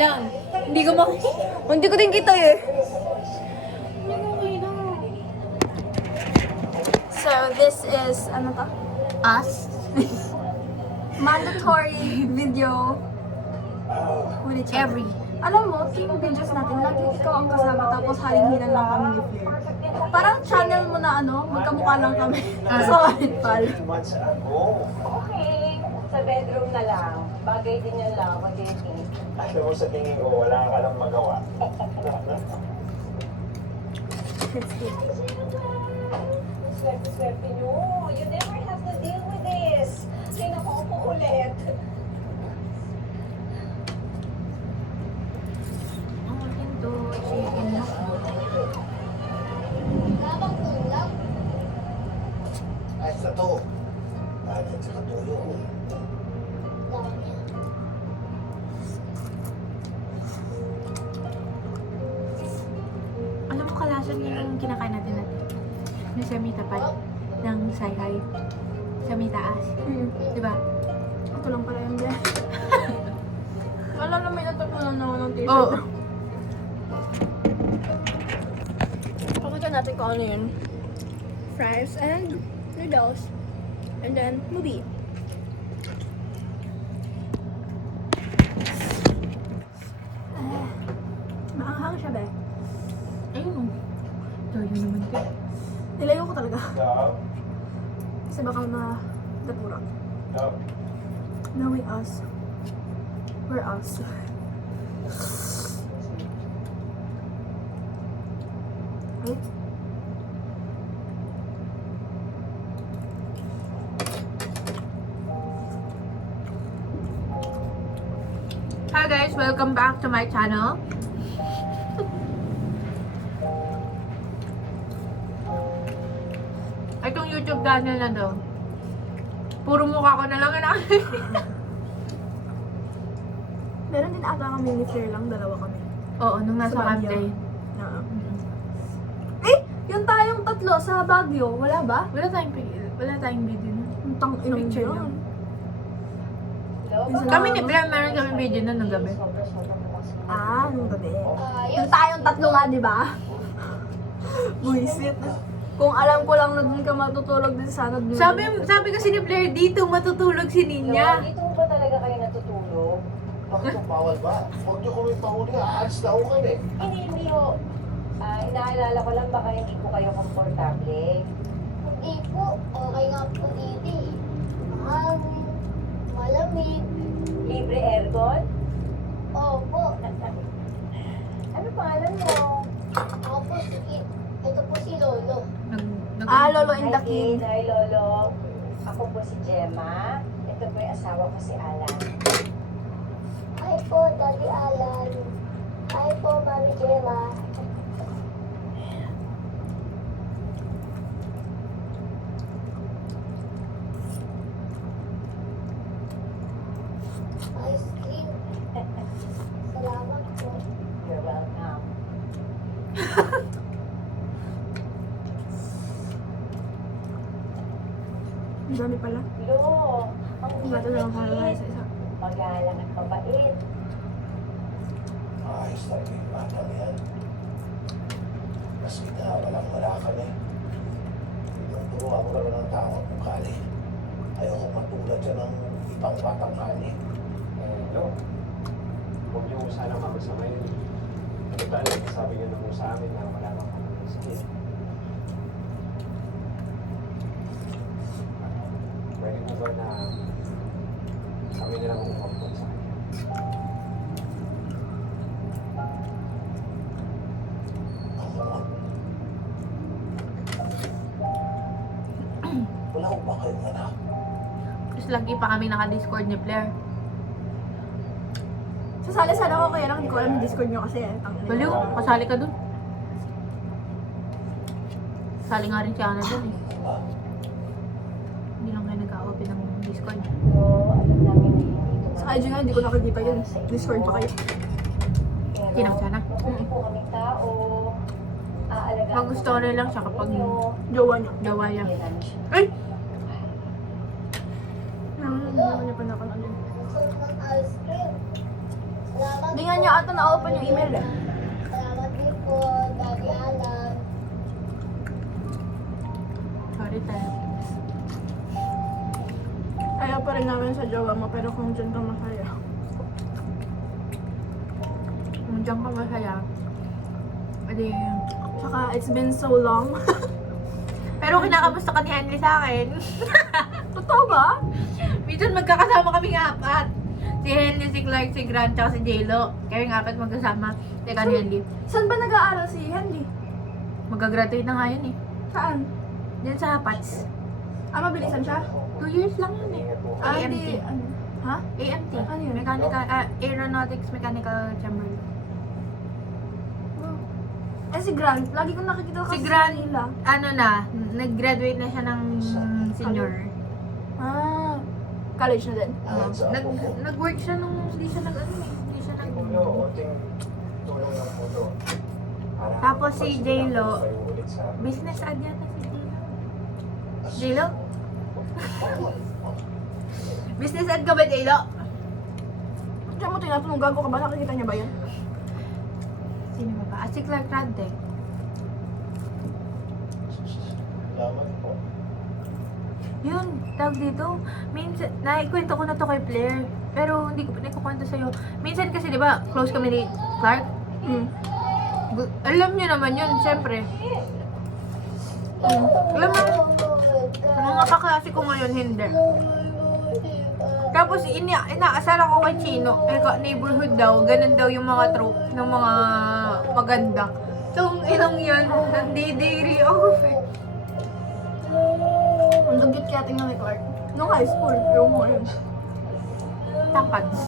lang. Hindi ko hindi ko din kita eh. So, this is, ano to? Us. Mandatory video with every. Alam mo, team videos natin, lagi ikaw ang kasama tapos haling-hinan lang kami ni Flair. Parang channel mo na ano, magkamukha lang kami. So, pal. Okay, sa bedroom na lang. Bagay din yan lang, mag-dating. Alam mo sa tingin ko, wala ka lang magawa. Swerte-swerte nyo. You never have to deal with this. Kaya nakaupo ulit. Ang akin to, chicken na. Labang tulak. Ay, sa to. Dahil sa katulo ko. Dami. Alam mo kalasan niya yung kinakain natin natin. Yung sa may tapat ng sayhay. Sa may taas. Diba? Ito lang pala yung bless. Wala na may natutunan na ako ng t-shirt. Oo. Pakita natin kung ano yun. Fries and noodles. And then, movie. Maanghang siya, be. Ayun o. Tayo naman ka. Nilayo ko talaga. Dog. Kasi baka ma-dapura. Dog. Knowing us. We're us. Ay. Hi guys! Welcome back to my channel. Itong YouTube channel na to. Puro mukha ko na lang na. Meron din ata kami ni Flair lang, dalawa kami. Oo, nung nasa Sa camp Baguio. day. Oo. Eh! Yung tayong tatlo sa Baguio, wala ba? Wala tayong video na. Yung tang inong Picture yun. lang. Yung sa- Kami ni Bram, meron kami video na nung gabi. Ah, nung gabi. Ayos. Yung tayong tatlo nga, di ba? Buisit. Kung alam ko lang na dun ka matutulog din sana dun. Sabi kasi ni Blair, dito matutulog si Ninya. Dito ba talaga kayo natutulog? Bakit yung bawal ba? Huwag niyo kami pahuli. Aalis na ako kami. Hindi ho. Inaalala ko lang baka hindi po kayo komportable. Hindi po. Okay nga po dito eh. Malamig. Libre aircon? Opo. Ano pangalan mo? Ako po ito po si Lolo. Lolo and the Hi, Kid. Kid. Hi, Lolo. Ako po si Gemma. Ito po yung asawa ko si Alan. Hi po, Daddy Alan. Hi po, Mami Gemma. Ice cream. Salamat po. You're welcome. Ang dami pala. Lo, ang Bato na lang para sa isa. magalang at mabait. Ayos talaga yung bata na yan. Maski na walang-wala kami. Tinuturuan mo naman ng tao kung kali. Ayoko matulad siya ng ibang batang kali. No. Huwag niyo sana makasama yun. Total, sabi niyo naman sa amin na wala nang sakit. Pwede mo ba na kami na lang umapot sa kanya? Ako nga. Wala ko ba kayong anak? Tapos lagi pa kami naka-discord ni Blair. Sasali sana ako kaya lang hindi ko alam yung Discord nyo kasi Baliw, kasali ka dun. Kasali nga rin si Ana dun eh. Hindi lang kayo nag-open ng Discord. So, alam namin na hindi ito Sa IG nga, hindi ko nakikita yun. Discord pa kayo. Kinang sana. Hindi po kami tao. Aalagaan Mag-story lang siya kapag Jowa niya. gawa niya. Hindi namin siya. Ay! Hindi naman niya pa nakakalalim. Gusto ng ice cream. Salamat Hindi nga niya ata na-open yung email eh. Salamat din po, Daddy Alan. Sorry, tayo. Ayaw pa rin namin sa jowa mo, pero kung dyan ka masaya. Kung dyan ka masaya. Adi, saka it's been so long. Pero kinakamusta ka ni Henry sa akin. Totoo ba? Minsan magkakasama kami ng apat. Si Henry, si Clark, si Grant, tsaka si J-Lo. Kaya yung apat magkasama. Teka ni Henry. Saan ba nag-aaral si Henry? Magagraduate na nga yun eh. Saan? Diyan sa Pats. Ah, mabilisan siya? 2 years lang yun eh. Ah, AMT. hindi. Ano? Ha? AMT. Ano yun? Mechanical, Aeronautics Mechanical Chamber. Eh si Grant, lagi kong nakikita kasi Si Grant, sa nila. ano na, nag-graduate na siya ng senior. Ah, college na din. Nag-work siya nung hindi siya hindi siya nag Ulo, konting tulong lang po to. Para Tapos si pagsimulan J-Lo, ko kayo ulit sa business ad yata si J-Lo. J-Lo? Business ad ka ba, J-Lo? Diyan mo tinatanong, gago ka ba? Nakikita niya ba yan? Sino ba ba? Ah, si Clark Radek. Salamat po. Yun, tawag dito. Minsan, naikwento ko na to kay Blair. Pero hindi ko pa naikwento sa'yo. Minsan kasi, di ba, close kami ni Clark. Alam niyo naman yun, syempre. Alam mo, mga kaklase ko ngayon, hindi. Tapos, inaasar ako kay Chino. Neighborhood daw, ganun daw yung mga trope ng mga maganda. So, ilang yun, nandidiri ako. Ang lugit kaya tingnan ni Clark. Nung high school, yung mo yun. Tangkads.